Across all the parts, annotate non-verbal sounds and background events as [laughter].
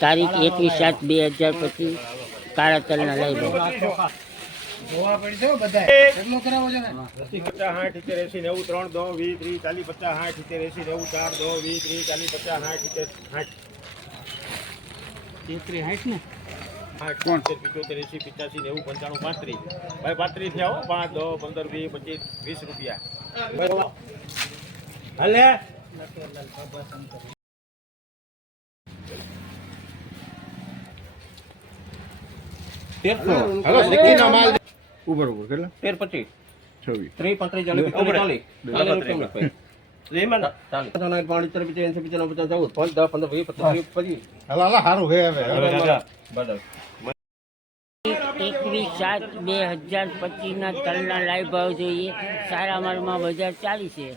તારીખ એકવીસ સાત બે હજાર પચીસ, કાળા તલના લઈ લો. પાંત્રીસ થયા પાંચ દો પંદર વીસ પચીસ વીસ રૂપિયા હાલે હાલો સિક્કીનો માલ ઉપર ઉપર કેટલા તેર પચીસ. છવ્વીસ. ત્રીસ પાંત્રીસ ચાલીસ. ચાલીસ ચાલીસ. હાલો હાલો સારું હે હવે બરાબર એકવીસ સાત બે હજાર પચીસના તલના લાઈવ ભાવ જોઈએ. સારા માલમાં બજાર ચાલી છે.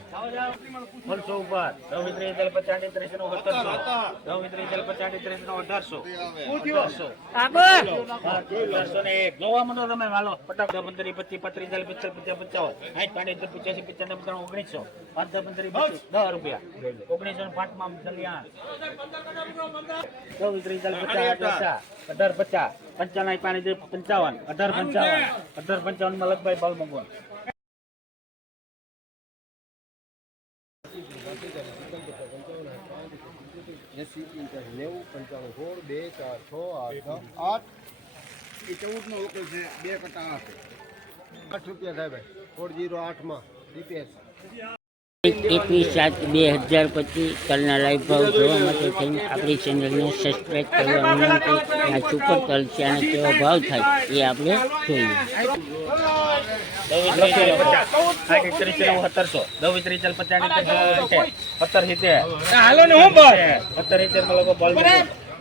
ફરસો ઉપર. દસ વીસ ત્રીસ પચાસ ત્રીસ નો સત્તરસો દસ ત્રીસ પચાસ ત્રીસ નો અઢારસો. અઢારસો ને એક. જોવા માંડો તમે માલો પટાક દસ પંદર પચીસ પત્રીસ ચાલીસ પચાસ પચાસ પચાવન. સાઠ પાંચ પચાસી પચાસ પચાસ ઓગણીસો. પાંચ દસ પંદર દસ રૂપિયા. ઓગણીસો ને પાંચમાં ચલ્યા દસ ત્રીસ ચાલીસ પચાસ અઢાર પચાસ. પંચાવન પાણી પંચાવન અઢાર પંચાવન અઢાર પંચાવનમાં લગભાઈ બાલ મગવાન નેવું, પંચાણું સોળ બે, ચાર, છ, આઠ આઠ એ ચૌદ નો ઓકે છે બે કટા આઠ. આઠ રૂપિયા સાહેબ ફોર જીરો આઠમાં ડીપીએસ એકવીસ સાત બે હજાર પચીસ તલના લાઈવ ભાવ જોવા માટે થઈને આપણી ચેનલને સબસ્ક્રાઈબ કરવા વિનંતી આ સુપર તલ છે અને કેવો ભાવ થાય એ આપણે જોઈએ. હાલો ને હું બસ સત્તર સિત્તેરમાં લોકો બોલ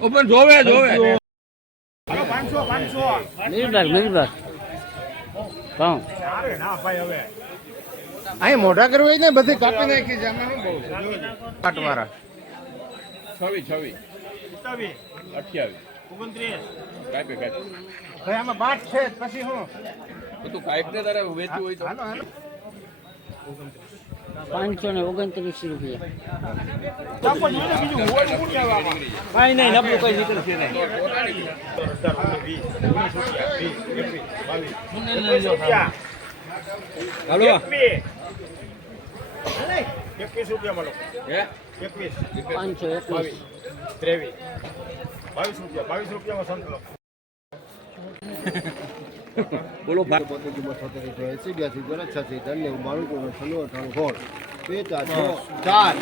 ઓપન જોવે જોવે. પાંચસો પાંચસો મિલબર મિલબર કહું ના ભાઈ હવે. અહીં મોઢા કરવું હોય ને બધી કાપી નાખી છે. આમાં શું બહુ છે? મારા છવ્વીસ છવ્વીસ સત્તાવીસ અઠ્યાવીસ. ઓગણત્રીસ. કાપી કાપી. ભાઈ આમાં બાટ છે પછી હું તું કાપ ને તારે વેચવું હોય તો. હાલો હાલો. પાંચસો ને ઓગણત્રીસ રૂપિયા. કાંઈ નહીં નબળું કઈ નીકળશે નહીં. હાલો. એકવીસ રૂપિયા મળો. હે? એકવીસ. પાંચસો એકવીસ. બાવીસ. ત્રેવીસ. બાવીસ રૂપિયા. બાવીસ રૂપિયામાં સંતલો [laughs] બોલો એસી બ્યાસી ચોરાસી છ્યાસી નેવું બાણું ચોવીસ છન્નું અઠાણું સોળ બે ચાર છ ચાર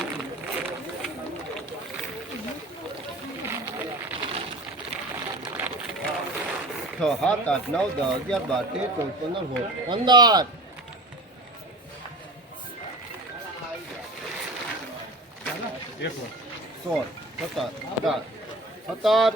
છ સાત આઠ નવ દસ અગિયાર બાર તેર ચૌદ પંદર સોળ પંદર. સોળ સત્તર અઢાર સત્તર